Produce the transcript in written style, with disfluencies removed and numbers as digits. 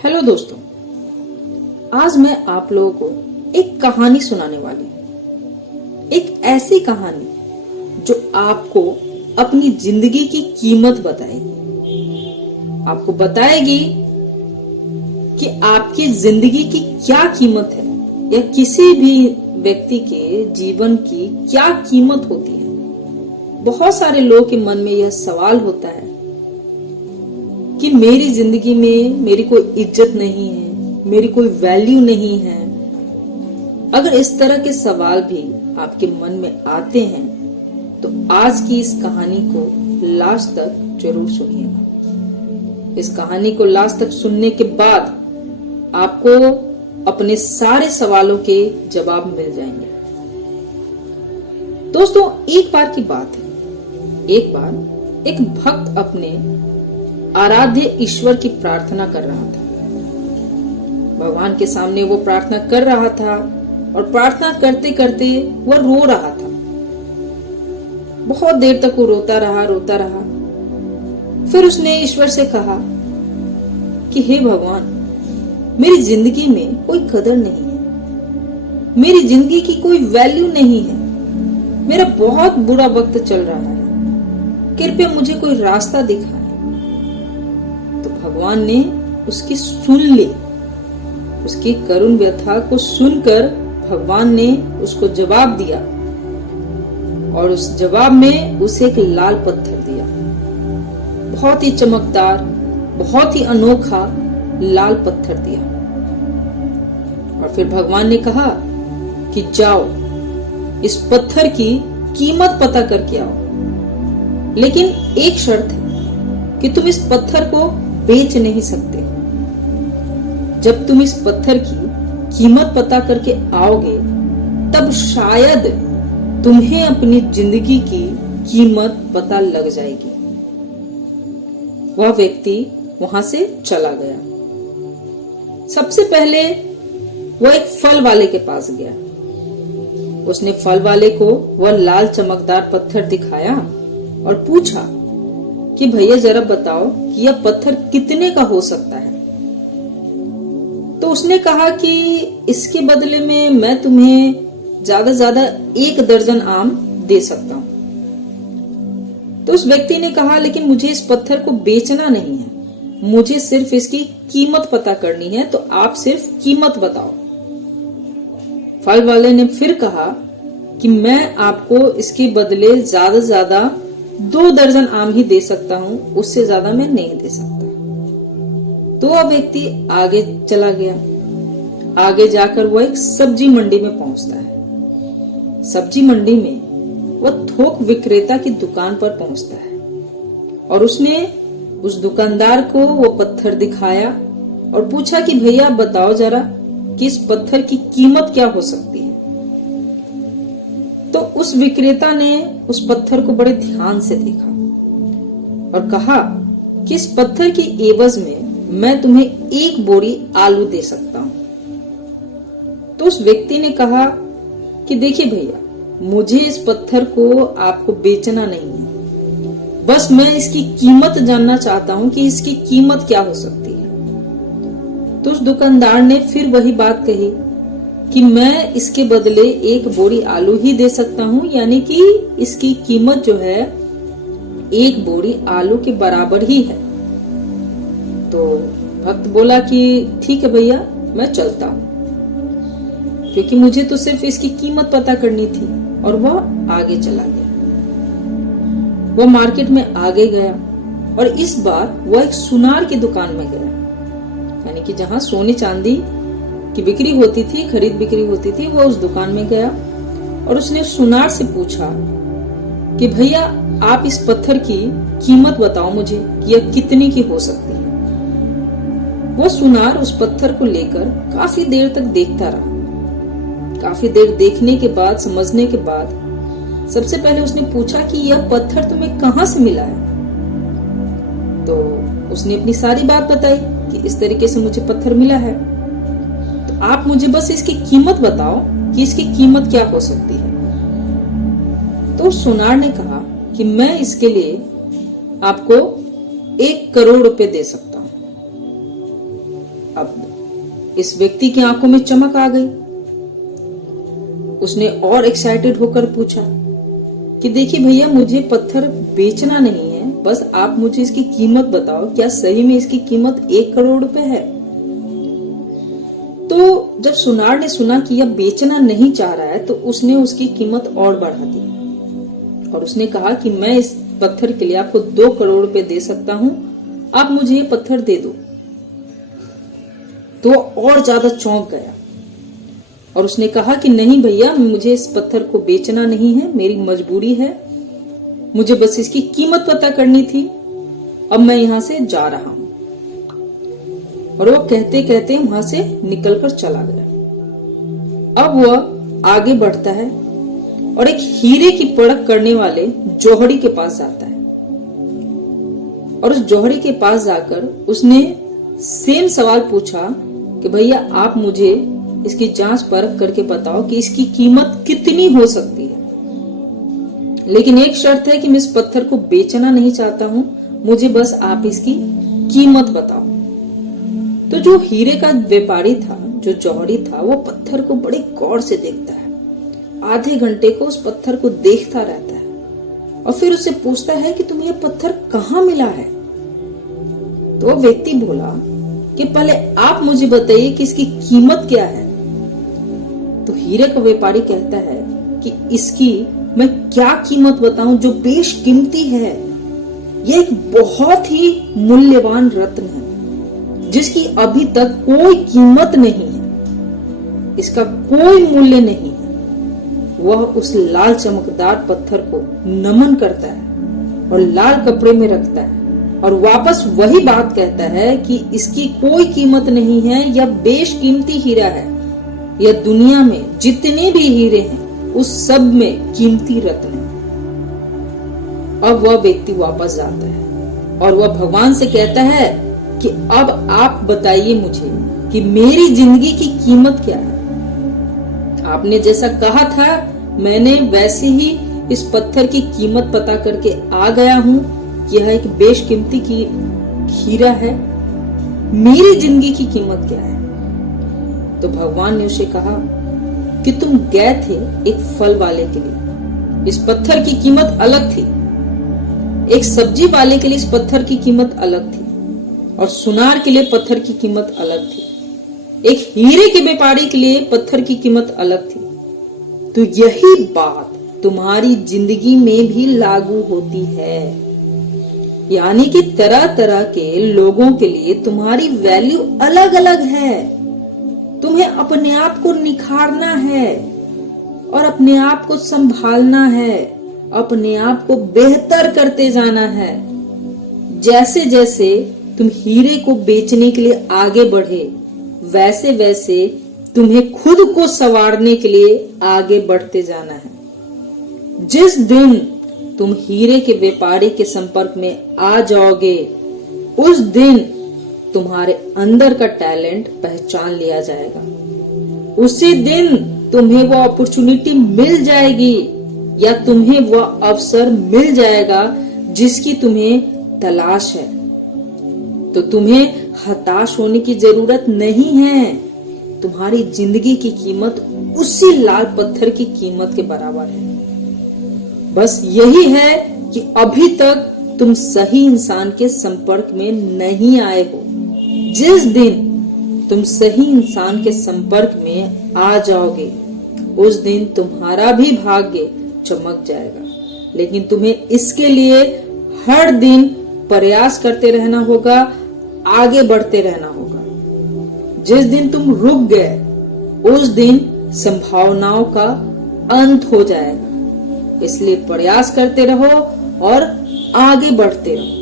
Hello दोस्तों, आज मैं आप लोगों को एक कहानी सुनाने वाली हूँ। एक ऐसी कहानी जो आपको अपनी जिंदगी की कीमत बताएगी। आपको बताएगी कि आपकी जिंदगी की क्या कीमत है या किसी भी व्यक्ति के जीवन की क्या कीमत होती है। बहुत सारे लोगों के मन में यह सवाल होता है कि मेरी जिंदगी में मेरी कोई इज्जत नहीं है, मेरी कोई वैल्यू नहीं है। अगर इस तरह के सवाल भी आपके मन में आते हैं तो आज की इस कहानी को लास्ट तक जरूर सुनिएगा। इस कहानी को लास्ट तक सुनने के बाद आपको अपने सारे सवालों के जवाब मिल जाएंगे। दोस्तों, एक बार की बात है, एक बार एक भक्त अपने आराध्य ईश्वर की प्रार्थना कर रहा था। भगवान के सामने वो प्रार्थना कर रहा था और प्रार्थना करते करते वह रो रहा था। बहुत देर तक वो रोता रहा। फिर उसने ईश्वर से कहा कि हे भगवान, मेरी जिंदगी में कोई कदर नहीं है, मेरी जिंदगी की कोई वैल्यू नहीं है, मेरा बहुत बुरा वक्त चल रहा है, कृपया मुझे कोई रास्ता दिखाएं। तो भगवान ने उसकी सुन ली। उसकी करुण व्यथा को सुनकर भगवान ने उसको जवाब दिया और उस जवाब में उसे एक लाल पत्थर दिया। बहुत ही चमकदार, बहुत ही अनोखा लाल पत्थर दिया। और फिर भगवान ने कहा कि जाओ, इस पत्थर की कीमत पता करके आओ, लेकिन एक शर्त है कि तुम इस पत्थर को बेच नहीं सकते। जब तुम इस पत्थर की कीमत पता करके आओगे तब शायद तुम्हें अपनी जिंदगी की कीमत पता लग जाएगी। वह व्यक्ति वहां से चला गया। सबसे पहले वह एक फल वाले के पास गया। उसने फल वाले को वह लाल चमकदार पत्थर दिखाया और पूछा कि भैया जरा बताओ कि यह पत्थर कितने का हो सकता है। तो उसने कहा कि इसके बदले में मैं तुम्हें ज्यादा से ज्यादा 1 दर्जन आम दे सकता हूं। तो उस व्यक्ति ने कहा लेकिन मुझे इस पत्थर को बेचना नहीं है, मुझे सिर्फ इसकी कीमत पता करनी है, तो आप सिर्फ कीमत बताओ। फल वाले ने फिर कहा कि मैं आपको इसके बदले ज्यादा से ज्यादा 2 दर्जन आम ही दे सकता हूं, उससे ज्यादा मैं नहीं दे सकता। तो वह व्यक्ति आगे चला गया। आगे जाकर वह एक सब्जी मंडी में पहुंचता है। सब्जी मंडी में वह थोक विक्रेता की दुकान पर पहुंचता है और उसने उस दुकानदार को वो पत्थर दिखाया और पूछा कि भैया बताओ जरा कि इस पत्थर की कीमत क्या हो सकती है। तो उस विक्रेता ने उस पत्थर को बड़े ध्यान से देखा और कहा कि इस पत्थर की एवज में मैं तुम्हें 1 बोरी आलू दे सकता हूं। तो उस व्यक्ति ने कहा कि देखिए भैया, मुझे इस पत्थर को आपको बेचना नहीं है, बस मैं इसकी कीमत जानना चाहता हूं कि इसकी कीमत क्या हो सकती है। तो उस दुकानदार ने फिर वही बात कही कि मैं इसके बदले 1 बोरी आलू ही दे सकता हूं, यानी कि इसकी कीमत जो है 1 बोरी आलू के बराबर ही है। तो भक्त बोला कि ठीक है भैया, मैं चलता हूं, क्योंकि मुझे तो सिर्फ इसकी कीमत पता करनी थी। और वह आगे चला गया। वह मार्केट में आगे गया और इस बार वह एक सुनार की दुकान में गया, यानी कि जहां सोने चांदी की बिक्री होती थी, खरीद बिक्री होती थी, वह उस दुकान में गया और उसने सुनार से पूछा कि भैया आप इस पत्थर की कीमत बताओ मुझे कि यह कितने की हो सकती है। वो सुनार उस पत्थर को लेकर काफी देर तक देखता रहा। काफी देर देखने के बाद, समझने के बाद सबसे पहले उसने पूछा कि यह पत्थर तुम्हें कहां से मिला है। तो उसने अपनी सारी बात बताई कि इस तरीके से मुझे पत्थर मिला है, तो आप मुझे बस इसकी कीमत बताओ कि इसकी कीमत क्या हो सकती है। तो सुनार ने कहा कि मैं इसके लिए आपको 1 करोड़ रुपए दे सकता हूं। अब इस व्यक्ति की आंखों में चमक आ गई। उसने और एक्साइटेड होकर पूछा कि देखिए भैया, मुझे पत्थर बेचना नहीं है, बस आप मुझे इसकी कीमत बताओ, क्या सही में इसकी कीमत 1 करोड़ रुपए है? तो जब सुनार ने सुना कि यह बेचना नहीं चाह रहा है तो उसने उसकी कीमत और बढ़ा दी और उसने कहा कि मैं इस पत्थर के लिए आपको 2 करोड़ रुपए दे सकता हूं, आप मुझे ये पत्थर दे दो। तो और ज्यादा चौंक गया और उसने कहा कि नहीं भैया, मुझे इस पत्थर को बेचना नहीं है, मेरी मजबूरी है, मुझे बस इसकी कीमत पता करनी थी, अब मैं यहां से जा रहा हूं। और वो कहते कहते वहां से निकलकर चला गया। अब वह आगे बढ़ता है और एक हीरे की परख करने वाले जौहरी के पास जाता है और उस जौहरी के पास जाकर उसने सेम सवाल पूछा कि भैया, आप मुझे इसकी जांच परख करके बताओ कि इसकी कीमत कितनी हो सकती है, लेकिन एक शर्त है कि मैं इस पत्थर को बेचना नहीं चाहता हूं, मुझे बस आप इसकी कीमत बताओ। तो जो हीरे का व्यापारी था, जो जौहरी था, वो पत्थर को बड़े गौर से देखता है, आधे घंटे को उस पत्थर को देखता रहता है और फिर उससे पूछता है कि तुम्हें यह पत्थर कहाँ मिला है? तो वो व्यक्ति बोला कि पहले आप मुझे बताइए कि इसकी कीमत क्या है। तो हीरे का व्यापारी कहता है कि इसकी मैं क्या कीमत बताऊं जो बेशकीमती है। यह एक बहुत ही मूल्यवान रत्न है जिसकी अभी तक कोई कीमत नहीं है, इसका कोई मूल्य नहीं है। वह उस लाल चमकदार पत्थर को नमन करता है और लाल कपड़े में रखता है और वापस वही बात कहता है कि इसकी कोई कीमत नहीं है, यह बेशकीमती हीरा है, यह दुनिया में जितने भी हीरे हैं उस सब में कीमती रत्न है। अब वह व्यक्ति वापस जाता है और वह भगवान से कहता है कि अब आप बताइए मुझे कि मेरी जिंदगी की कीमत क्या है। आपने जैसा कहा था मैंने वैसे ही इस पत्थर की कीमत पता करके आ गया हूं। यह एक बेशकीमती की हीरा है, मेरी जिंदगी की कीमत क्या है? तो भगवान ने उसे कहा कि तुम गए थे एक फल वाले के लिए, इस पत्थर की कीमत अलग थी, एक सब्जी वाले के लिए इस पत्थर की कीमत अलग थी और सुनार के लिए पत्थर की कीमत अलग थी, एक हीरे के व्यापारी के लिए पत्थर की कीमत अलग थी। तो यही बात तुम्हारी जिंदगी में भी लागू होती है, यानी कि तरह तरह के लोगों के लिए तुम्हारी वैल्यू अलग अलग है। तुम्हें अपने आप को निखारना है और अपने आप को संभालना है, अपने आप को बेहतर करते जाना है। जैसे जैसे तुम हीरे को बेचने के लिए आगे बढ़े, वैसे वैसे तुम्हें खुद को संवारने के लिए आगे बढ़ते जाना है। जिस दिन तुम हीरे के व्यापारी के संपर्क में आ जाओगे, उस दिन तुम्हारे अंदर का टैलेंट पहचान लिया जाएगा। उसी दिन तुम्हें वो अपॉर्चुनिटी मिल जाएगी या तुम्हें वह अवसर मिल जाएगा जिसकी तुम्हें तलाश है। तो तुम्हें हताश होने की जरूरत नहीं है। तुम्हारी जिंदगी की कीमत उसी लाल पत्थर की कीमत के बराबर है। बस यही है कि अभी तक तुम सही इंसान के संपर्क में नहीं आए हो। जिस दिन तुम सही इंसान के संपर्क में आ जाओगे, उस दिन तुम्हारा भी भाग्य चमक जाएगा। लेकिन तुम्हें इसके लिए हर दिन प्रयास करते रहना होगा, आगे बढ़ते रहना होगा। जिस दिन तुम रुक गए, उस दिन संभावनाओं का अंत हो जाएगा। इसलिए प्रयास करते रहो और आगे बढ़ते रहो।